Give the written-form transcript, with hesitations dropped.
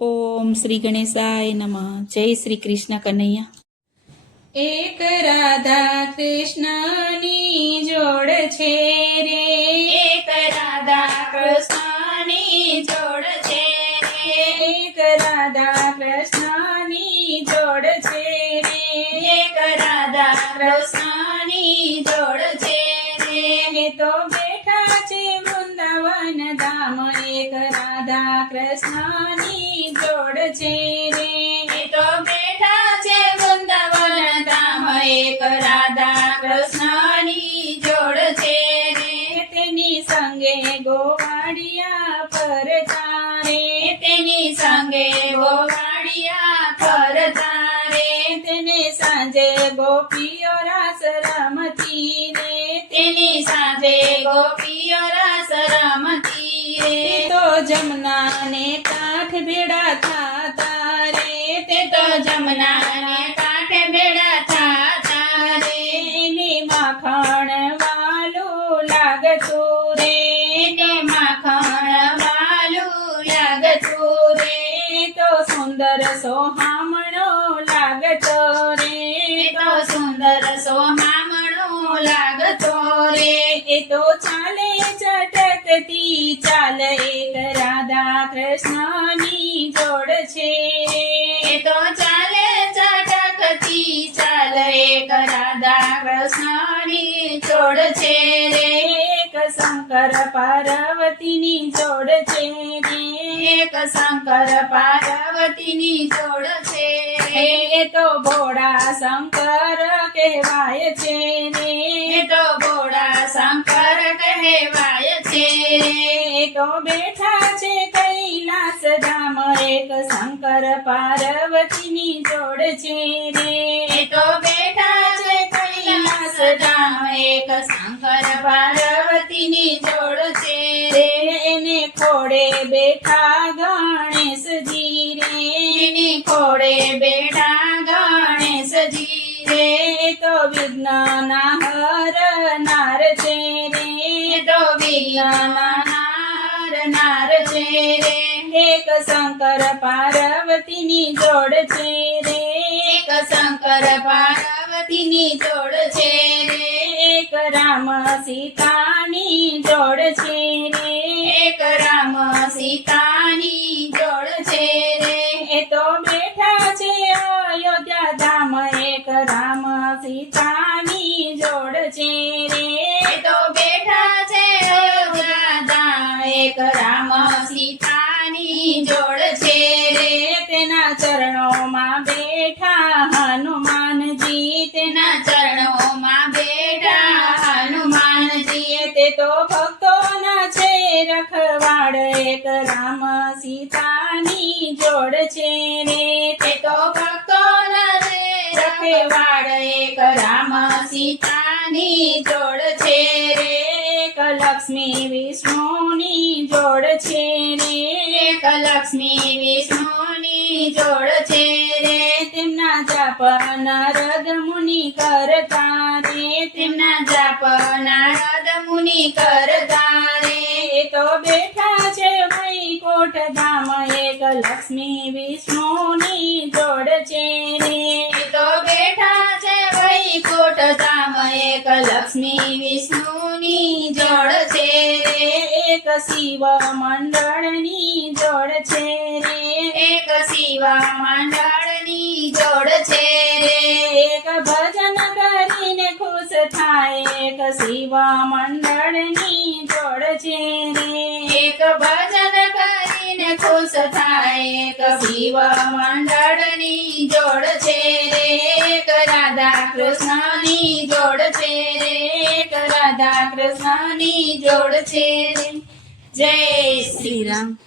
ઓમ શ્રી ગણેશાય નમઃ. જય શ્રી કૃષ્ણ કનૈયા. એક રાધા કૃષ્ણની જોડ છે રે, એક રાધા કૃષ્ણની જોડ છે રે, એક રાધા કૃષ્ણની જોડ છે રે, એક રાધા કૃષ્ણની જોડ છે રે. એ તો બેઠા છે વૃંદાવન ધામ, એક રાધા કૃષ્ણની જોડ છે રે. એ તો બેઠા છે વૃંદાવન ધામ, એક રાધા કૃષ્ણની જોડ છે રે. તેની સંગે ગોવાળિયા ફરતા રે, તેની સંગે ગોવાળિયા ફરતા રે, તેને સાંજે ગોપીઓ રાસ રમતી રે. તેની સાથે ગોપીઓ રસ રમતી રે. તો જમનાને કાંઠ ભેડા થાતા રે, તે તો જમનાને કાંઠે ભેળા થાતા રે. એને માખણ વાલું લાગતું રે, એને માખણ વાલું લાગતું રે. તો સુંદર સોહામણો લાગતો રે. એ તો સુંદર સોહામણો લાગતો રે. એ તો ચાલે ચટકતી ચાલ, એક રાધા કૃષ્ણની જોડ છે રે. એ તો ચાલે ચટકતી ચાલ, એક રાધા કૃષ્ણની જોડ છે રે. એક શંકર પાર્વતીની જોડ છે રે. એક શંકર પાર્વતીની જોડ છે રે. એ તો ભોળા શંકર કહેવાય છે રે. એ તો ભોળા શંકર કહેવાય છે રે. એ તો બેઠા છે કૈલાસ ધામ, એક શંકર પાર્વતીની જોડ છે રે. એ તો બેઠા છે કૈલાસ ધામ, એક શંકર પાર્વતીની જોડ છે રે. એને ખોડે બેઠા ગણેશજી રે. એની ખોડે બેઠા ગણેશજી રે. એ તો વિઘ્નના હરનાર છે રે. એ તો વિઘ્નના હરનાર છે રે. એક શંકર પાર્વતીની જોડ છે રે. એક શંકર પાર્વતીની જોડ છે રે. એક રામ સીતાની જોડ છે રે. એક રામ સીતાની જોડ છે રે. એ તો બેઠા છે અયોધ્યા ધામ, એક રામ સીતાની જોડ છે રે. એ તો બેઠા છે અયોધ્યા ધામ, એક રામ સીતાની જોડ છે રે. તેના ચરણોમાં બેઠા હનુમાનજી, તેના ચરણોમાં બેઠા હનુમાનજી. તે તો ભક્તોના છે રખવાડ, એક રામ સીતાની જોડ છે રે. તે તો ભક્તોના રે રખેવાડ, એક રામ સીતાની જોડ છે રે. એક લક્ષ્મી વિષ્ણુની જોડ છે રે. એક લક્ષ્મી વિષ્ણુની જોડ છે રે. તેમના જાપ નારદ મુનિ કરતા રે. તેમના જાપ નારદ મુનિ કરતા રે. એ તો બેઠા છે વૈકુંઠ ધામ, એક લક્ષ્મી વિષ્ણુની જોડ છે રે. એ તો બેઠા છે વૈકુંઠ ધામ, એક લક્ષ્મી વિષ્ણુની જોડ છે રે. એક શિવ મંડળની જોડ છે રે. એક શિવ મંડળની જોડ છે રે. એક ભજન કરીને ખુશ થાય, એક શિવ મંડળની જોડ છે રે. એક ભજન કરીને ખુશ થાય, એક શિવ મંડળની જોડ છે રે. એક રાધા કૃષ્ણની જોડ છે રે. એક રાધા કૃષ્ણની જોડ છે રે. જય શ્રી રામ.